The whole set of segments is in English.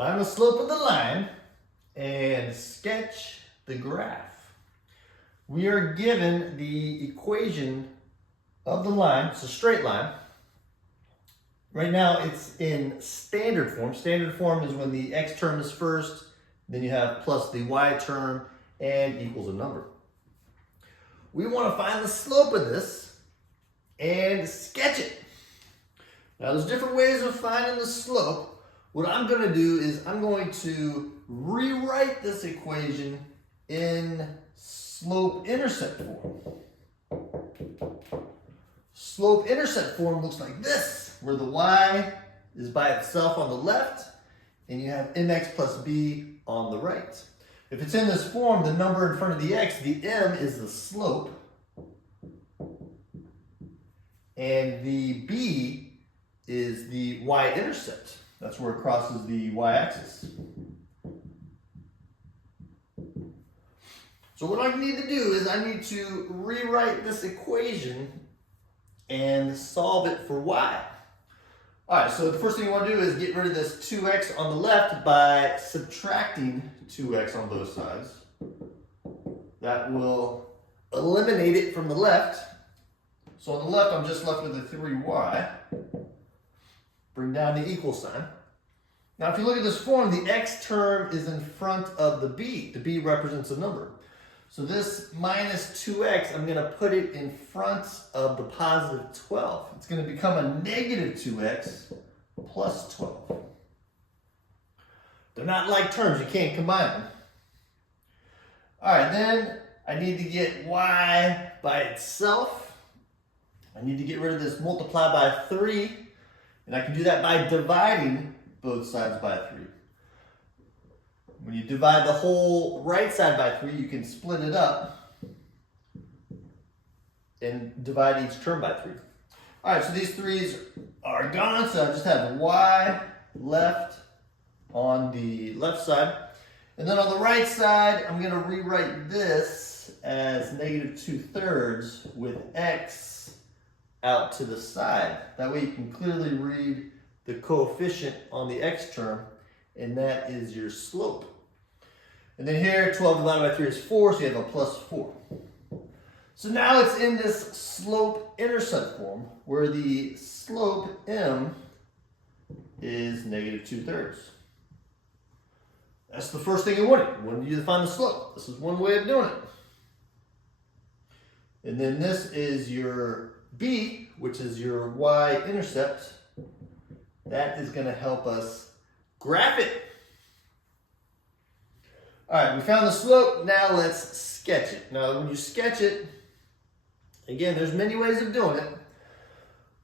Find the slope of the line and sketch the graph. We are given the equation of the line. It's a straight line. Right now it's in standard form. Standard form is when the x term is first, then you have plus the y term and equals a number. We want to find the slope of this and sketch it. Now there's different ways of finding the slope. What I'm going to do is I'm going to rewrite this equation in slope-intercept form. Slope-intercept form looks like this, where the y is by itself on the left, and you have mx plus b on the right. If it's in this form, the number in front of the x, the m, is the slope, and the b is the y-intercept. That's where it crosses the y-axis. So what I need to do is I need to rewrite this equation and solve it for y. All right, so the first thing you want to do is get rid of this 2x on the left by subtracting 2x on both sides. That will eliminate it from the left. So on the left, I'm just left with a 3y. Bring down the equal sign. Now, if you look at this form, the x term is in front of the b. The b represents a number. So this minus 2x, I'm going to put it in front of the positive 12. It's going to become a negative 2x plus 12. They're not like terms. You can't combine them. All right, then I need to get y by itself. I need to get rid of this multiply by 3. And I can do that by dividing both sides by 3. When you divide the whole right side by 3, you can split it up and divide each term by 3. All right, so these 3's are gone, so I just have y left on the left side. And then on the right side, I'm going to rewrite this as negative 2/3 with x out to the side. That way you can clearly read the coefficient on the x term, and that is your slope. And then here, 12 divided by 3 is 4, so you have a plus 4. So now it's in this slope-intercept form, where the slope m is negative 2/3. That's the first thing you wanted. When you find the slope, this is one way of doing it. And then this is your b, which is your y-intercept. That is going to help us graph it. All right, we found the slope. Now let's sketch it. Now, when you sketch it, again, there's many ways of doing it.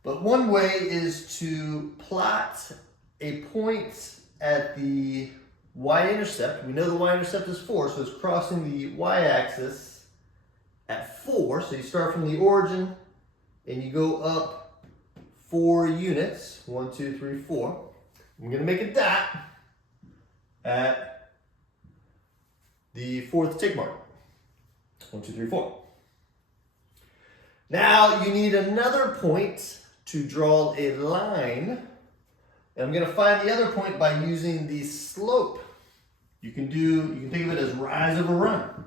But one way is to plot a point at the y-intercept. We know the y-intercept is 4, so it's crossing the y-axis at 4. So you start from the origin and you go up 4 units. 1, 2, 3, 4. I'm going to make a dot at the 4th tick mark. 1, 2, 3, 4. Now you need another point to draw a line. And I'm going to find the other point by using the slope. You can think of it as rise over run.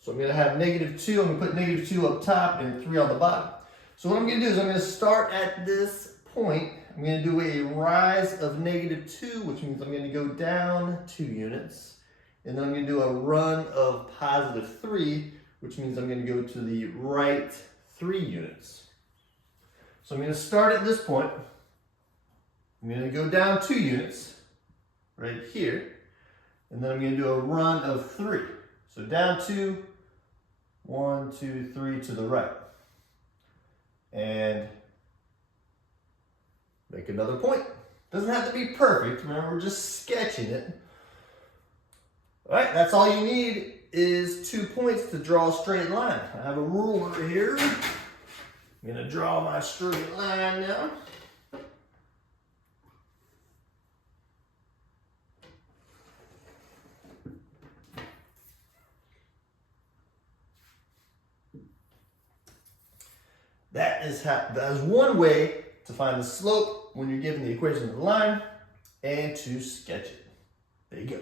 So I'm going to have negative 2. I'm going to put negative 2 up top and 3 on the bottom. So what I'm going to do is I'm going to start at this point. I'm going to do a rise of negative 2, which means I'm going to go down 2 units. And then I'm going to do a run of positive 3, which means I'm going to go to the right 3 units. So I'm going to start at this point. I'm going to go down 2 units right here. And then I'm going to do a run of 3. So down 2, 1, 2, 3 to the right. And make another point. Doesn't have to be perfect. Remember, we're just sketching it. All right, that's all you need is 2 points to draw a straight line. I have a ruler here. I'm going to draw my straight line now. That is one way to find the slope when you're given the equation of the line. and to sketch it. There you go.